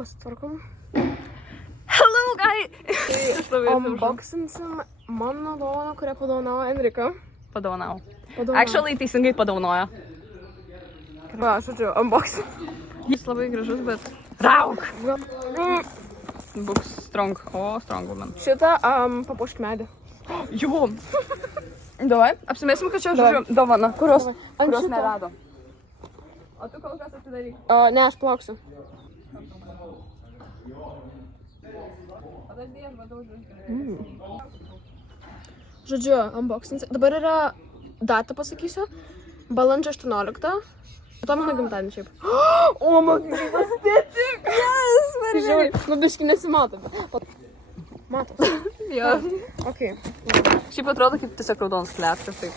Pasitvarkom. Hello, guys! Unboxinsim mano dovaną, kurią padovanavo Enrika. Padovanau. Actually, teisingai padovanojo. Va, žodžiu, unboxing. Jis labai gražus, bet... Rauk! Books strong. O, strong woman. Šitą papuošk medį. Jo! Davai, apsimėsim, kad čia žodžiu dovana. Kurios šito. nerado. O tu kol kas atidaryk. Ne, aš plauksiu. Žodžiu, unboxing. Dabar yra datą pasakysiu. Balandžio 18. To mano gimtadienį šiaip. O, man gyvas tėtik! Yes! Žiūrėk, nu biški nesimato. Matos. Jo. Ok. Šiaip atrodo kaip tiesiog raudonas klepkas, taip.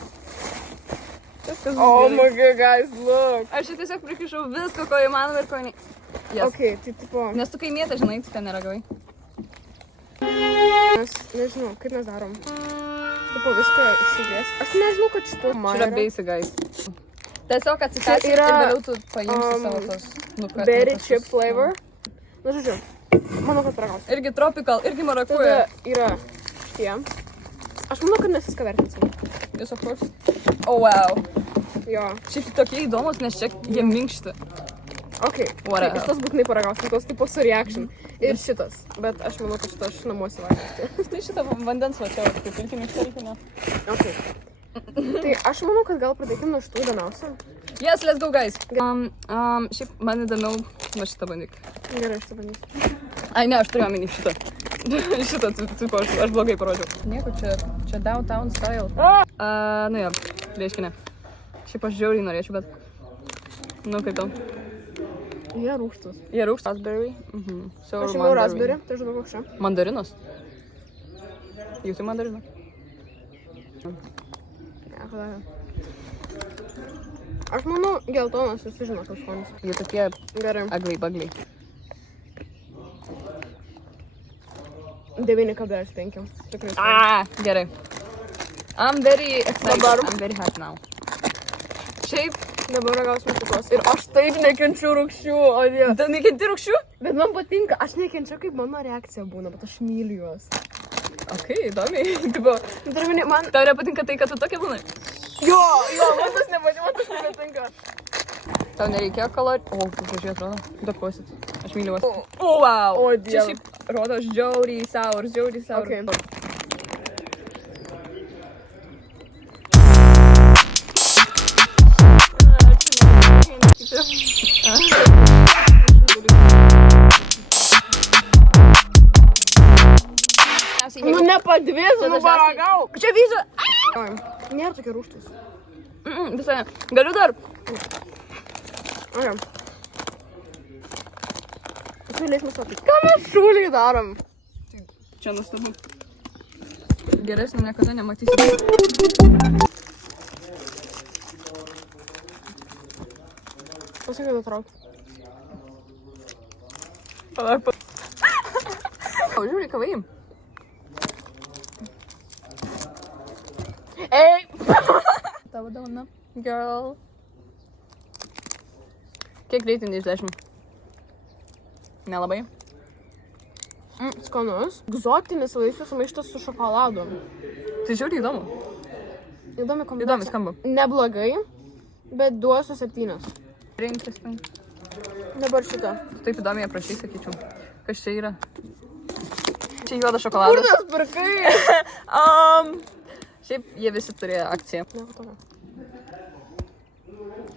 Viskas Oh gerai. my god, guys, look. Aš čia tiesiog prikišau viską, ko įmanoma ir ko ne. Yes. Ok, tai tipo... Nes tu kaimietė, žinai, tu ten neragavai. Nežinau, kaip mes darom. Tipo viską išsidės. Aš nežinau, kad šito Čia yra basic, guys. Tiesiog atsitęsi Čia yra, ir vėliau tu paimsi savo tos nukas. berry chip flavor. Na, žodžiu, manau, kad paragausiu. Irgi tropical, irgi marakuja. Tada yra šitie. Aš manau, kad mes viską vertinsim. Yes, of course. Oh, wow. Jo. Šiaip tokie įdomus, nes čia jie minkšti. Ok. What Tai else? šitas būtinai paragausim, tos tipo su reaction. Ir šitas. Bet aš manau, kad šitą aš namuose valgysiu. Tai šitą vandens va čia, kaip pilkim iš telkinio. Ok. Tai aš manau, kad gal pradėkim nuo šitų įdomiausių. Yes, let's go, guys. Šiaip man įdomiau nuo šitą bandyk. Gerai, aš tą bandysiu. Ai, ne, aš turiu omeny šitą. Šitą, tipo, aš blogai parodžiau. Nieko, čia downtown style. Nu jo, reiškia ne. Šiaip aš žiauriai norėčiau, bet... Nu, kaip tau? Jie rūgštus. Jie rūgštas. Raspberry. So, Aš įmau raspberry, tai žinau koks čia. Mandarinas. Jūsų mandariną? Ne, kada. Aš manau, geltonas, visi žino, koks skonis. Jie tokie Gerai. agliai, bagliai. 9,5. Tikrai. Gerai. I'm very excited. Dabar. I'm very happy now. Šiaip, Dabar ragausim šitos. Ir aš taip nekenčiu rūgščių, o dieve. tu nekenti rūgščių? Bet man patinka, aš nekenčiu, kaip mano reakcija būna, bet aš myliu juos. Ok, įdomiai. Tipo, Turiu minėti, man... tau nepatinka tai, kad tu tokia būnai? Jo, man tas nepatinka. Tau nereikėjo kalorijų. O, kaip gražiai atrodo. Dapuosit. Aš myliu juos. O, wow. O, Čia dieve. šiaip rodo žiauriai sour, žiauriai sour. Ok. Nu nepadvėsiu, nu paragau. Čia vyža. Nėra tokie rūgštus. Visai. Galiu dar. Ok. Pasiūlės mes apie. Ką mes šūliai darom? Čia nustabu. Geresnio niekada nematysiu. Pasakai, nutrauk. Palauk. O, žiūrėk, kavai. Ei! Tavo dovana, girl. Kiek reitingi iš 10? Nelabai. Skanus. Egzotinis vaisių sumaištas su šokoladu. Tai žiūrėk įdomu. Įdomi kombinacija. Įdomi skamba. Neblogai, bet duosiu 7. Very interesting. Dabar šitą. Taip įdomiai aprašai, sakyčiau. Kas čia yra? Čia juodas šokoladas. Kur tas pirkai? Šiaip jie visi turėjo akciją. Nieko tokio.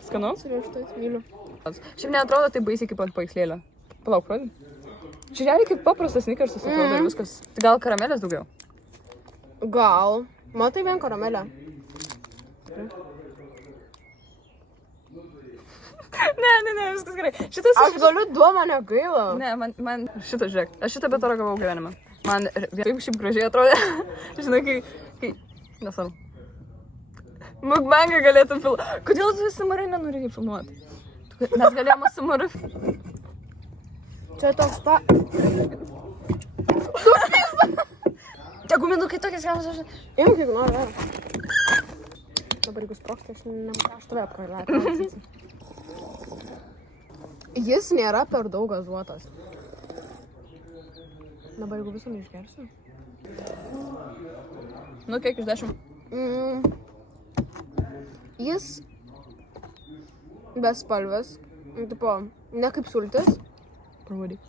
Skanu? Surieštais, myliu. Šiaip neatrodo taip baisiai kaip ant paveikslėlio. Palauk, rodai. Čia realiai kaip paprastas snickersas atrodo ir viskas. Gal karamelės daugiau? Gal. Matai vien karamelę. Ne, viskas gerai. Šitas... Aš galiu mane gaila. Ne, man šitą žiūrėk. Aš šitą be to ragavau gyvenimą. Man taip šiaip gražiai atrodė. Žinai, kai... Nesam. Mukbangą galėtum filmuoti. Kodėl tu su Marai nenorėjai filmuoti? Mes galėjome su Marai... Čia toks Tegu minukai tokias gamas aš... Imk, jeigu nori. Dabar jeigu sprokti, aš tave apkvailę. Jis nėra per daug gazuotas. Dabar jeigu visą neišgersiu. Nu, kiek iš 10? Jis bespalvės, tipo, ne kaip sultis, Pravadyk.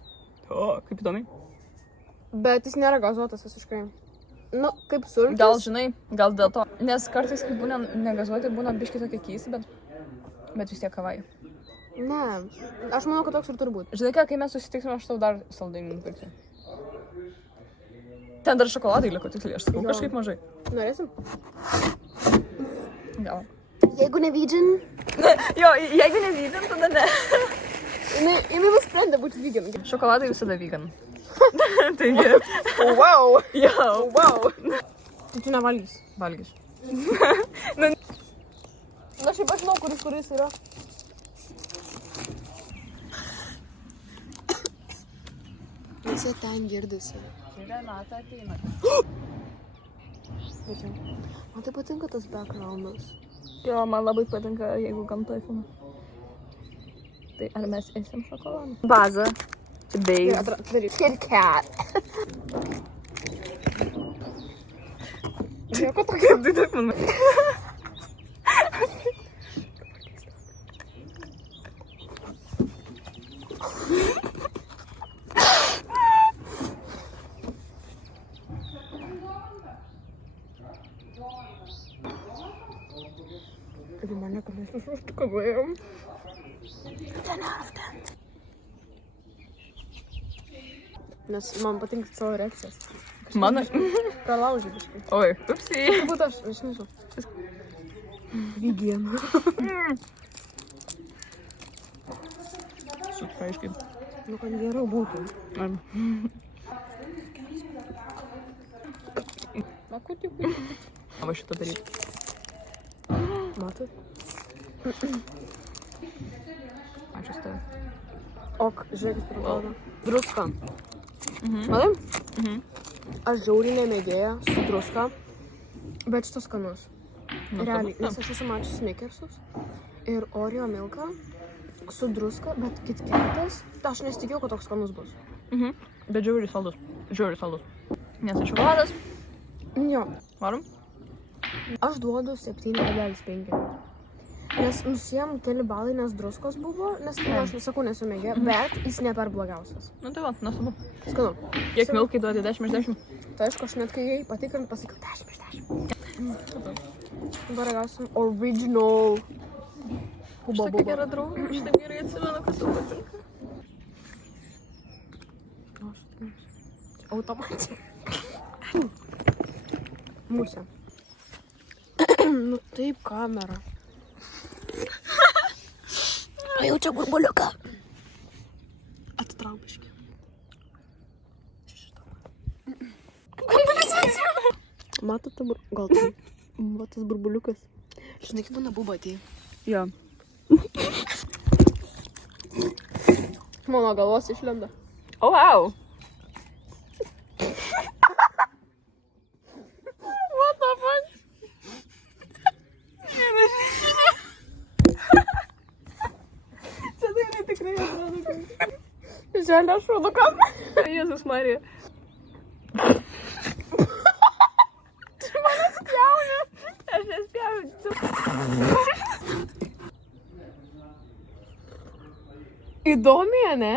O, kaip įdomiai. bet jis nėra gazuotas visiškai. Nu, kaip sultis. Gal žinai, gal dėl to. Nes kartais, kai būna negazuoti, būna biški tokie keisi, bet vis tiek kavai. Ne, aš manau, kad toks ir turi būti. Žinai ką, kai mes susitiksime, aš tau dar saldainių nupirksiu. Ten dar šokoladai liko, tiksliai, aš sakau, Jo. kažkaip mažai. Norėsim? Gal. Jeigu ne vegan, Jo, jeigu ne vegan, tada ne. jinai nusprendė būti vegan. Šokoladai visada vegan. Taigi, Wow, jau. wow. Tai tu nevalgys. Valgys. Na, šiaip aš žinau, kuris yra. Visi ten girdisi. Renata ateina. Man tai patinka tas backgroundas. Jo, man labai patinka, jeigu gamtoje filmu. Tai ar mes eisim šokoladą? Baza. Čia beis. Kit Kat. Nieko tokio. Tai taip man. Taigi mane kalėsiu užtikavėjom. 10 out of 10. Nes man patinka savo reakcijas. Mano. Pralaužiu biškai. Oi, upsiai. Turbūt aš nežinau. Vegan. Super aiškiai. Nu, kad geriau būtų. Na, kuti. Va šitą daryti. Matot? Ačiū stai. Ok, žiūrėkit, parodo. Druska. Mhm. Matai? Mhm. Aš žiauriai nemėgėja su druska, bet šitas skanus. Nu, Realiai, tada. nes aš esu mačius Snickersus ir Oreo milką su druska, bet Kit Katas, aš nesitikėjau, kad toks skanus bus. Mhm. Bet žiauriai saldus. Žiauriai saldus. Nes tai šokoladas. Jo, Varom? aš duodu 7,5. Nes nusijam keli balai, nes druskos buvo, nes tai aš nesakau nesumėgė, bet jis ne per blogiausias. Nu tai va, nesabu. Skanu. Kiek milkai duodi 10 iš 10? Tai aišku, aš net kai jai patikrint pasakiau 10 iš 10. Dabar gausim original. Aš tokia gera draugė, aš taip gerai atsimenu, kas tau patinka. Automatija. Musė. Nu taip, kamera. Pajaučia burbuliuką. Atitrauk biškį. Matot, gal tai? Va tas burbuliukas. Žinai, kaip būna bubatį. Jo. Mano galvos išlenda. O, wow. What the fuck? Čia tai netikrai atrodo, kad... Žalia šūdukas. Jėzus Marija. Tu mane spjauni. Aš nespėjau. Įdomiai, ne?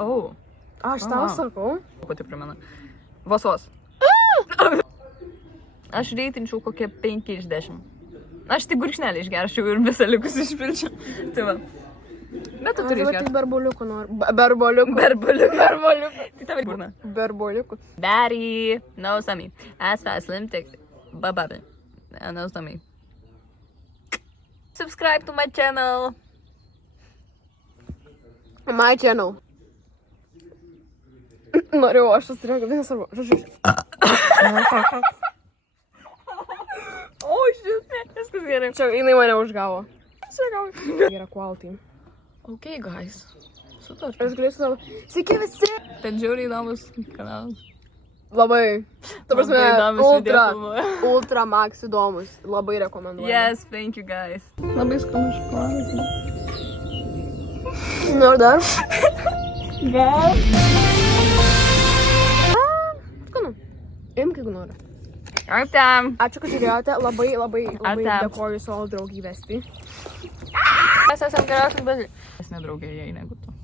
O. Aš tau Aha. sakau. Pati primena. Vasos. Aš reitinčiau kokie 5 iš 10. Aš tik gurkšnelį išgerčiau ir visą likusį išpilčiau. Tai va. Bet tu turi Tik išgerti. berboliukų noriu. Berboliukų. Berboliukų. Tai tavo burna. Berboliukų. Barry knows me. As fast slim thick. Bababi. Knows me. Subscribe to my channel. My channel. Noriu, aš susirinkau, viskas svarbu. Žodžiu. O, šit. Viskas gerai. Čia jinai mane užgavo. Yra quality. Ok, guys. Super. Aš galėsiu savo... Sveiki visi! Ten žiauriai įdomus kanalas. Labai. Ta prasme, Labai įdomus video filmuoja. ultra max įdomus. Labai rekomenduoju. Yes, thank you guys. Labai skanus šokoladas. Noriu dar? Gal. Imk, jeigu nori. Kaip ten? Ačiū, kad žiūrėjote. Labai Ate. dėkoju savo draugybėstį. Mes esam geriausias bezai. Mes nedraugiai jai negu tu.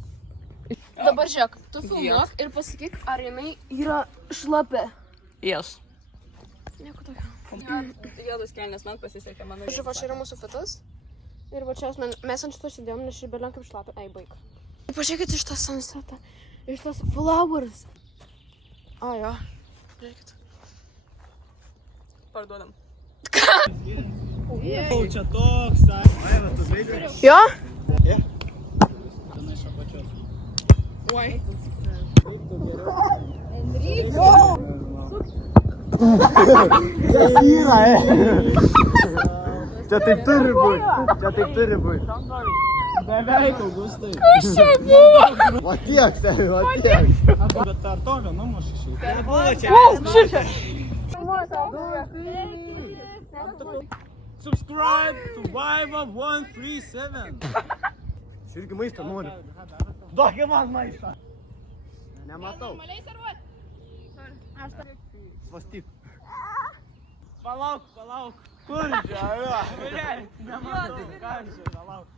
Dabar žiūrėk, tu filmuok ir pasakyk, ar jinai yra šlapė. Yes. Nieko tokio. Juodas kelnes man pasisekė, mano. Žiūrėk, va čia yra mūsų fitas. Ir va čia mes ant šito sėdėjom, nes ši belė kaip šlapė. Ei, baig. Pažiūrėkit iš tą sunsetą. Iš tos flowers. O, jo. Žiūrėkit. Parduodam. Čia toks, Aiva, tu žaidži? Jo? Tenai iš apačios. Oi. Kas yra, Čia taip turi būt. Beveik, Augustai. Kas čia buvo? Va tiek, va tiek. Bet ar to numuši šiaip? Subscribe to Vaiva 137. Širgi maistą nori. Duokė man maistą. Nematau. Svarstyk. Palauk. Kur čia? Nematau. Ką čia? Palauk.